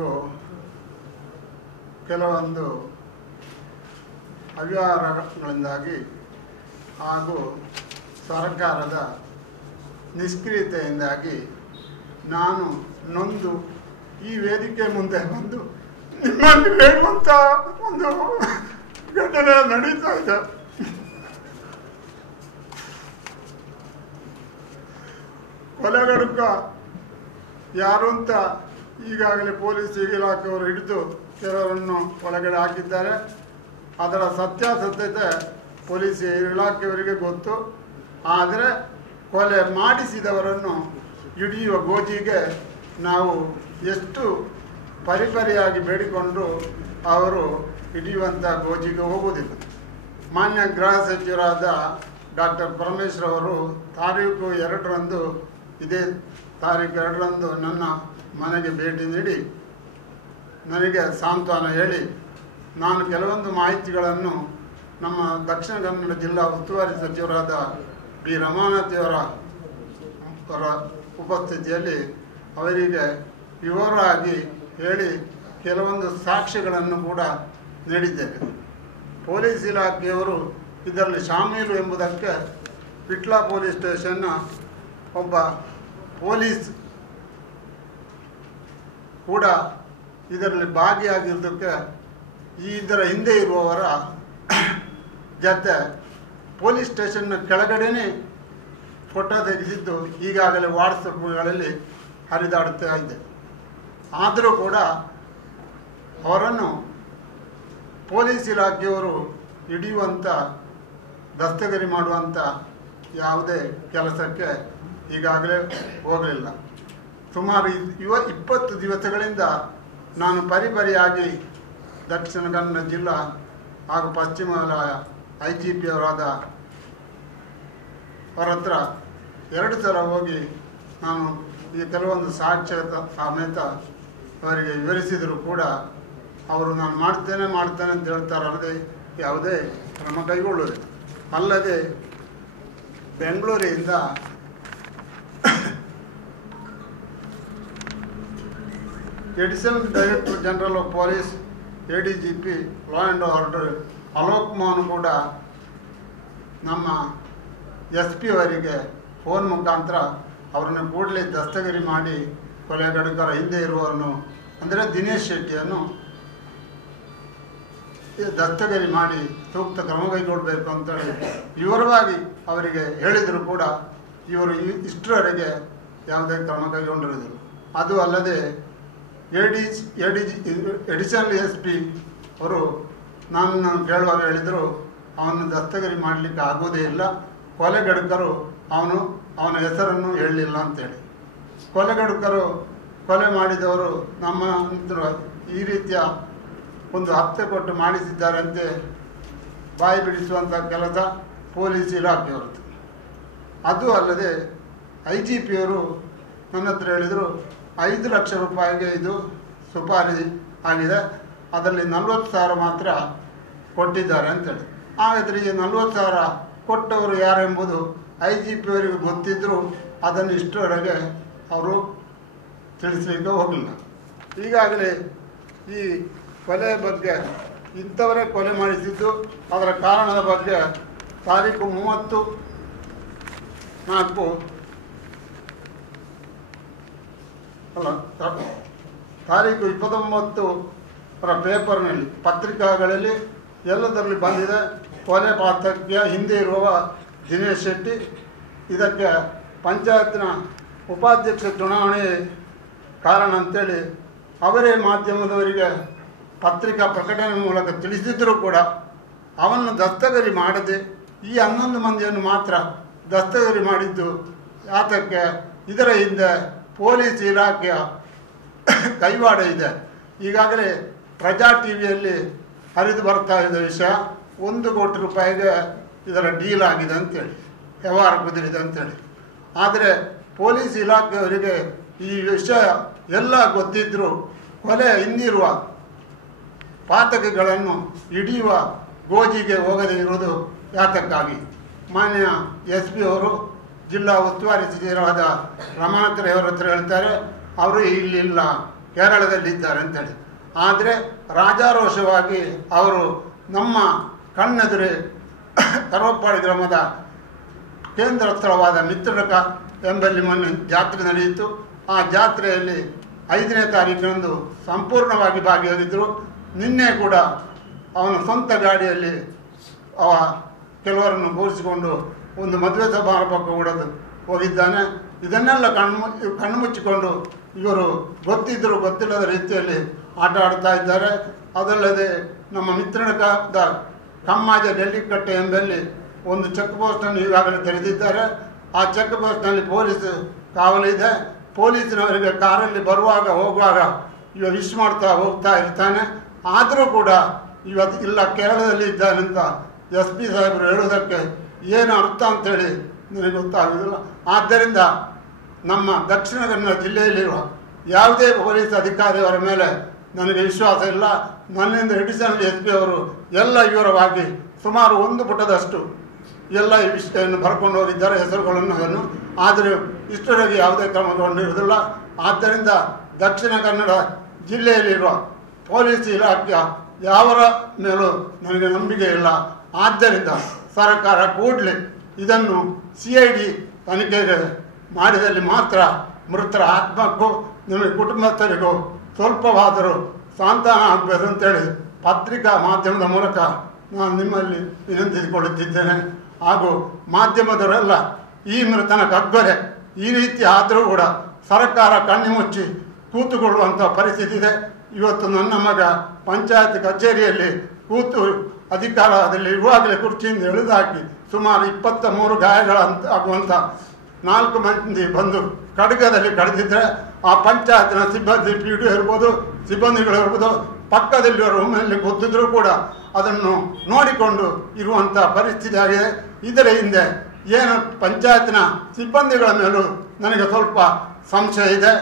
ಹಾಗೂ ಕೆಲವೊಂದು ಅವ್ಯವಹಾರಗಳಿಂದಾಗಿ ಹಾಗೂ ಸರ್ಕಾರದ ನಿಷ್ಕ್ರಿಯತೆಯಿಂದಾಗಿ ನಾನು ನೊಂದು ಈ ವೇದಿಕೆ ಮುಂದೆ ಬಂದು ನಿಮ್ಮಲ್ಲಿ ಹೇಳುವಂಥ ಒಂದು ಘಟನೆ ನಡೀತಾ ಇದೆ. ಕೊಲೆಗಡುಕ ಯಾರು ಅಂತ ಈಗಾಗಲೇ ಪೊಲೀಸ್ ಇಲಾಖೆಯವರು ಹಿಡಿದು ಕೆಲವರನ್ನು ಒಳಗಡೆ ಹಾಕಿದ್ದಾರೆ. ಅದರ ಸತ್ಯಾಸತ್ಯತೆ ಪೊಲೀಸ್ ಇಲಾಖೆಯವರಿಗೆ ಗೊತ್ತು. ಆದರೆ ಕೊಲೆ ಮಾಡಿಸಿದವರನ್ನು ಹಿಡಿಯುವ ಗೋಜಿಗೆ ನಾವು ಎಷ್ಟು ಪರಿಪರಿಯಾಗಿ ಬೇಡಿಕೊಂಡರೂ ಅವರು ಹಿಡಿಯುವಂಥ ಗೋಜಿಗೆ ಹೋಗುವುದಿಲ್ಲ. ಮಾನ್ಯ ಗೃಹ ಸಚಿವರಾದ ಡಾಕ್ಟರ್ ಪರಮೇಶ್ವರ್ ಅವರು ತಾರೀಕು 2ರಂದು ಇದೇ ತಾರೀಕು 2ರಂದು ನನ್ನ ಮನೆಗೆ ಭೇಟಿ ನೀಡಿ ನನಗೆ ಸಾಂತ್ವನ ಹೇಳಿ ನಾನು ಕೆಲವೊಂದು ಮಾಹಿತಿಗಳನ್ನು ನಮ್ಮ ದಕ್ಷಿಣ ಕನ್ನಡ ಜಿಲ್ಲಾ ಉಸ್ತುವಾರಿ ಸಚಿವರಾದ ಬಿ ರಮಾನಾಥಿಯವರ ಉಪಸ್ಥಿತಿಯಲ್ಲಿ ಅವರಿಗೆ ವಿವರವಾಗಿ ಹೇಳಿ ಕೆಲವೊಂದು ಸಾಕ್ಷ್ಯಗಳನ್ನು ಕೂಡ ನೀಡಿದ್ದೇನೆ. ಪೊಲೀಸ್ ಇಲಾಖೆಯವರು ಇದರಲ್ಲಿ ಶಾಮೀಲು ಎಂಬುದಕ್ಕೆ ವಿಟ್ಲ ಪೊಲೀಸ್ ಸ್ಟೇಷನ್ನ ಒಬ್ಬ ಪೊಲೀಸ್ ಕೂಡ ಇದರಲ್ಲಿ ಭಾಗಿಯಾಗಿರೋದಕ್ಕೆ ಇದರ ಹಿಂದೆ ಇರುವವರ ಜೊತೆ ಪೊಲೀಸ್ ಸ್ಟೇಷನ್ನ ಕೆಳಗಡೆನೇ ಫೋಟೋ ತೆಗೆಸಿದ್ದು ಈಗಾಗಲೇ ವಾಟ್ಸಪ್ಗಳಲ್ಲಿ ಹರಿದಾಡುತ್ತಾ ಇದೆ. ಆದರೂ ಕೂಡ ಅವರನ್ನು ಪೊಲೀಸ್ ಇಲಾಖೆಯವರು ಹಿಡಿಯುವಂಥ ದಸ್ತಗಿರಿ ಮಾಡುವಂಥ ಯಾವುದೇ ಕೆಲಸಕ್ಕೆ ಈಗಾಗಲೇ ಹೋಗಲಿಲ್ಲ. ಸುಮಾರು 20 ದಿವಸಗಳಿಂದ ನಾನು ಪರಿಪರಿಯಾಗಿ ದಕ್ಷಿಣ ಕನ್ನಡ ಜಿಲ್ಲಾ ಹಾಗೂ ಪಶ್ಚಿಮ ವಲಯ IGP ಅವರಾದ ಅವರ ಹತ್ರ 2 ಸಲ ಹೋಗಿ ನಾನು ಈ ಕೆಲವೊಂದು ಸಾಕ್ಷ್ಯ ಸಮೇತ ಅವರಿಗೆ ವಿವರಿಸಿದರೂ ಕೂಡ ಅವರು ನಾನು ಮಾಡ್ತೇನೆ ಅಂತ ಹೇಳ್ತಾರಲ್ಲದೆ ಯಾವುದೇ ಕ್ರಮ ಕೈಗೊಳ್ಳುವುದಿಲ್ಲ. ಅಲ್ಲದೆ ಬೆಂಗಳೂರಿನಿಂದ additional director general of police ADGP law and order Alok Mohan ಕೂಡ ನಮ್ಮ SP ಅವರಿಗೆ ಫೋನ್ ಮುಖಾಂತರ ಅವರನ್ನು ಕೂಡಲೇ ದಸ್ತಗಿರಿ ಮಾಡಿ ಕೊಲೆಗಡುಕರ ಹಿಂದೆ ಇರುವವರನ್ನು ಅಂದರೆ ದಿನೇಶ್ ಶೆಟ್ಟಿಯನ್ನು ದಸ್ತಗಿರಿ ಮಾಡಿ ಸೂಕ್ತ ಕ್ರಮ ಕೈಗೊಳ್ಳಬೇಕು ಅಂತೇಳಿ ವಿವರವಾಗಿ ಅವರಿಗೆ ಹೇಳಿದರೂ ಕೂಡ ಇವರು ಇಷ್ಟರವರೆಗೆ ಯಾವುದೇ ಕ್ರಮ ಕೈಗೊಂಡಿರುವುದಿಲ್ಲ. ಅದು ಅಲ್ಲದೆ ಅಡಿಷನಲ್ SP ಅವರು ನಾನು ಕೇಳುವಾಗ ಹೇಳಿದರು ಅವನು ದಸ್ತಗಿರಿ ಮಾಡಲಿಕ್ಕೆ ಆಗೋದೇ ಇಲ್ಲ, ಕೊಲೆಗಡುಕರು ಅವನ ಹೆಸರನ್ನು ಹೇಳಲಿಲ್ಲ ಅಂತೇಳಿ. ಕೊಲೆಗಡುಕರು ಕೊಲೆ ಮಾಡಿದವರು ನಮ್ಮ ಈ ರೀತಿಯ ಒಂದು ಹತ್ಯೆ ಕೊಟ್ಟು ಮಾಡಿಸಿದ್ದಾರಂತೆ ಬಾಯಿ ಬಿಡಿಸುವಂಥ ಕೆಲಸ ಪೊಲೀಸ್ ಇಲಾಖೆಯವರದ್ದು. ಅದು ಅಲ್ಲದೆ IGPಯವರು ನನ್ನ ಹತ್ರ ಹೇಳಿದರು 5 ಲಕ್ಷ ರೂಪಾಯಿಗೆ ಇದು ಸುಪಾರಿ ಆಗಿದೆ, ಅದರಲ್ಲಿ 40,000 ಮಾತ್ರ ಕೊಟ್ಟಿದ್ದಾರೆ ಅಂತೇಳಿ. ಹಾಗಾದರೆ ಈ 40,000 ಕೊಟ್ಟವರು ಯಾರೆಂಬುದು IGPಯವರಿಗೆ ಗೊತ್ತಿದ್ದರೂ ಅದನ್ನು ಇಷ್ಟರವರೆಗೆ ಅವರು ತಿಳಿಸಲಿಕ್ಕೆ ಹೋಗಲಿಲ್ಲ. ಈಗಾಗಲೇ ಈ ಕೊಲೆ ಬಗ್ಗೆ ಇಂಥವರೇ ಕೊಲೆ ಮಾಡಿಸಿದ್ದು ಅದರ ಕಾರಣದ ಬಗ್ಗೆ ತಾರೀಕು 30/4 ತಾರೀಕು 29ರ ಪೇಪರ್ನಲ್ಲಿ ಪತ್ರಿಕಾಗಳಲ್ಲಿ ಎಲ್ಲದರಲ್ಲಿ ಬಂದಿದೆ. ಕೊಲೆ ಪಾತ್ರಕ್ಕೆ ಹಿಂದೆ ಇರುವ ದಿನೇಶ್ ಶೆಟ್ಟಿ, ಇದಕ್ಕೆ ಪಂಚಾಯತ್ನ ಉಪಾಧ್ಯಕ್ಷ ಚುನಾವಣೆ ಕಾರಣ ಅಂತೇಳಿ ಅವರೇ ಮಾಧ್ಯಮದವರಿಗೆ ಪತ್ರಿಕಾ ಪ್ರಕಟಣೆ ಮೂಲಕ ತಿಳಿಸಿದ್ದರೂ ಕೂಡ ಅವನ್ನು ದಸ್ತಗಿರಿ ಮಾಡದೆ ಈ 11 ಮಂದಿಯನ್ನು ಮಾತ್ರ ದಸ್ತಗಿರಿ ಮಾಡಿದ್ದು ಯಾತಕ್ಕೆ? ಇದರ ಹಿಂದೆ ಪೊಲೀಸ್ ಇಲಾಖೆಯ ಕೈವಾಡ ಇದೆ. ಈಗಾಗಲೇ ಪ್ರಜಾ ಟಿವಿಯಲ್ಲಿ ಹರಿದು ಬರ್ತಾ ಇದ್ದ ವಿಷಯ 1 ಕೋಟಿ ರೂಪಾಯಿಗೆ ಇದರ ಡೀಲ್ ಆಗಿದೆ ಅಂತೇಳಿ, ವ್ಯವಹಾರ ಕುದುರಿದೆ ಅಂತೇಳಿ. ಆದರೆ ಪೊಲೀಸ್ ಇಲಾಖೆಯವರಿಗೆ ಈ ವಿಷಯ ಎಲ್ಲ ಗೊತ್ತಿದ್ದರೂ ಕೊಲೆ ಹಿಂದಿರುವ ಪಾತಕಿಗಳನ್ನು ಹಿಡಿಯುವ ಗೋಜಿಗೆ ಹೋಗದೇ ಇರುವುದು ಯಾತಕ್ಕಾಗಿ? ಮಾನ್ಯ SP ಅವರು ಜಿಲ್ಲಾ ಉಸ್ತುವಾರಿ ಸಚಿವರಾದ ರಮಾನಾಥ್ ಅವರ ಹತ್ರ ಹೇಳ್ತಾರೆ, ಅವರು ಇಲ್ಲಿಲ್ಲ, ಕೇರಳದಲ್ಲಿದ್ದಾರೆ ಅಂತೇಳಿ. ಆದರೆ ರಾಜಾರೋಷವಾಗಿ ಅವರು ನಮ್ಮ ಕಣ್ಣೆದುರೇ ಕರವಪ್ಪಾಡಿ ಗ್ರಾಮದ ಕೇಂದ್ರ ಸ್ಥಳವಾದ ಮಿತ್ರಕ ಎಂಬಲ್ಲಿ ಮೊನ್ನೆ ಜಾತ್ರೆ ನಡೆಯಿತು. ಆ ಜಾತ್ರೆಯಲ್ಲಿ 5ನೇ ತಾರೀಕಿನಂದು ಸಂಪೂರ್ಣವಾಗಿ ಭಾಗಿಯಾಗಿದ್ದರು. ನಿನ್ನೆ ಕೂಡ ಅವನ ಸ್ವಂತ ಗಾಡಿಯಲ್ಲಿ ಕೆಲವರನ್ನು ಕೂರಿಸಿಕೊಂಡು ಒಂದು ಮದುವೆ ಸಮಾರಂಭಕ್ಕೆ ಕೂಡ ಹೋಗಿದ್ದಾನೆ. ಇದನ್ನೆಲ್ಲ ಕಣ್ಣು ಮುಚ್ಚಿಕೊಂಡು ಇವರು ಗೊತ್ತಿದ್ದರೂ ಗೊತ್ತಿಲ್ಲದ ರೀತಿಯಲ್ಲಿ ಆಟ ಆಡ್ತಾ ಇದ್ದಾರೆ. ಅದಲ್ಲದೆ ನಮ್ಮ ಮಿತ್ರಕದ ಕಮ್ಮಾಜ ನೆಲ್ಲಿಕಟ್ಟೆ ಎಂಬಲ್ಲಿ ಒಂದು ಚೆಕ್ ಪೋಸ್ಟನ್ನು ಈಗಾಗಲೇ ತೆರೆದಿದ್ದಾರೆ. ಆ ಚೆಕ್ ಪೋಸ್ಟ್ನಲ್ಲಿ ಪೊಲೀಸ್ ಕಾವಲಿದೆ. ಪೊಲೀಸಿನವರಿಗೆ ಕಾರಲ್ಲಿ ಬರುವಾಗ ಹೋಗುವಾಗ ಇವ ವಿಶ್ ಮಾಡ್ತಾ ಹೋಗ್ತಾ ಇರ್ತಾನೆ. ಆದರೂ ಕೂಡ ಇವತ್ತು ಇಲ್ಲ ಕೇರಳದಲ್ಲಿ ಇದ್ದಾನಂತ SP ಸಾಹೇಬರು ಹೇಳುವುದಕ್ಕೆ ಏನು ಅರ್ಥ ಅಂತೇಳಿ ನನಗೆ ಗೊತ್ತಾಗುವುದಿಲ್ಲ. ಆದ್ದರಿಂದ ನಮ್ಮ ದಕ್ಷಿಣ ಕನ್ನಡ ಜಿಲ್ಲೆಯಲ್ಲಿರುವ ಯಾವುದೇ ಪೊಲೀಸ್ ಅಧಿಕಾರಿಯವರ ಮೇಲೆ ನನಗೆ ವಿಶ್ವಾಸ ಇಲ್ಲ. ನನ್ನಿಂದ ಅಡಿಷನಲ್ SP ಅವರು ಎಲ್ಲ ವಿವರವಾಗಿ ಸುಮಾರು 1 ಪುಟದಷ್ಟು ಎಲ್ಲ ಈ ವಿಷಯವನ್ನು ಬರ್ಕೊಂಡು ಹೋಗಿದ್ದಾರೆ, ಹೆಸರುಗಳನ್ನು ಅದನ್ನು. ಆದರೆ ಇಷ್ಟರವರೆಗೆ ಯಾವುದೇ ಕ್ರಮಗೊಂಡಿರುವುದಿಲ್ಲ. ಆದ್ದರಿಂದ ದಕ್ಷಿಣ ಕನ್ನಡ ಜಿಲ್ಲೆಯಲ್ಲಿರುವ ಪೊಲೀಸ್ ಇಲಾಖೆಯ ಯಾವರ ಮೇಲೂ ನನಗೆ ನಂಬಿಕೆ ಇಲ್ಲ. ಆದ್ದರಿಂದ ಸರ್ಕಾರ ಕೂಡಲೇ ಇದನ್ನು CID ತನಿಖೆಗೆ ಮಾಡಿದಲ್ಲಿ ಮಾತ್ರ ಮೃತರ ಆತ್ಮಕ್ಕೂ ನಿಮಗೆ ಕುಟುಂಬಸ್ಥರಿಗೂ ಸ್ವಲ್ಪವಾದರೂ ಸಾಂತ್ವನ ಆಗಬೇಕು ಅಂತೇಳಿ ಪತ್ರಿಕಾ ಮಾಧ್ಯಮದ ಮೂಲಕ ನಾನು ನಿಮ್ಮಲ್ಲಿ ವಿನಂತಿಸಿಕೊಳ್ಳುತ್ತಿದ್ದೇನೆ. ಹಾಗೂ ಮಾಧ್ಯಮದವರೆಲ್ಲ ಈ ಮೃತನ ಕಗ್ಗೊರೆ ಈ ರೀತಿ ಆದರೂ ಕೂಡ ಸರ್ಕಾರ ಕಣ್ಣು ಮುಚ್ಚಿ ಕೂತುಕೊಳ್ಳುವಂಥ ಪರಿಸ್ಥಿತಿ ಇದೆ. ಇವತ್ತು ನನ್ನ ಮಗ ಪಂಚಾಯತ್ ಕಚೇರಿಯಲ್ಲಿ ಕೂತು ಅಧಿಕಾರದಲ್ಲಿ ಇರುವಾಗಲೇ ಕುರ್ಚಿಯಿಂದ ಎಳೆದಾಕಿ ಸುಮಾರು 23 ಗಾಯಗಳಂತ ಆಗುವಂಥ 4 ಮಂದಿ ಬಂದು ಖಡ್ಗದಲ್ಲಿ ಕಳೆದಿದ್ದರೆ ಆ ಪಂಚಾಯತ್ನ ಸಿಬ್ಬಂದಿ PDO ಇರ್ಬೋದು, ಸಿಬ್ಬಂದಿಗಳು ಇರ್ಬೋದು, ಪಕ್ಕದಲ್ಲಿ ರೂಮಲ್ಲಿ ಕೂತಿದ್ರು ಕೂಡ ಅದನ್ನು ನೋಡಿಕೊಂಡು ಇರುವಂಥ ಪರಿಸ್ಥಿತಿ ಆಗಿದೆ. ಇದರ ಹಿಂದೆ ಏನು ಪಂಚಾಯತ್ನ ಸಿಬ್ಬಂದಿಗಳ ಮೇಲೂ ನನಗೆ ಸ್ವಲ್ಪ ಸಂಶಯ ಇದೆ.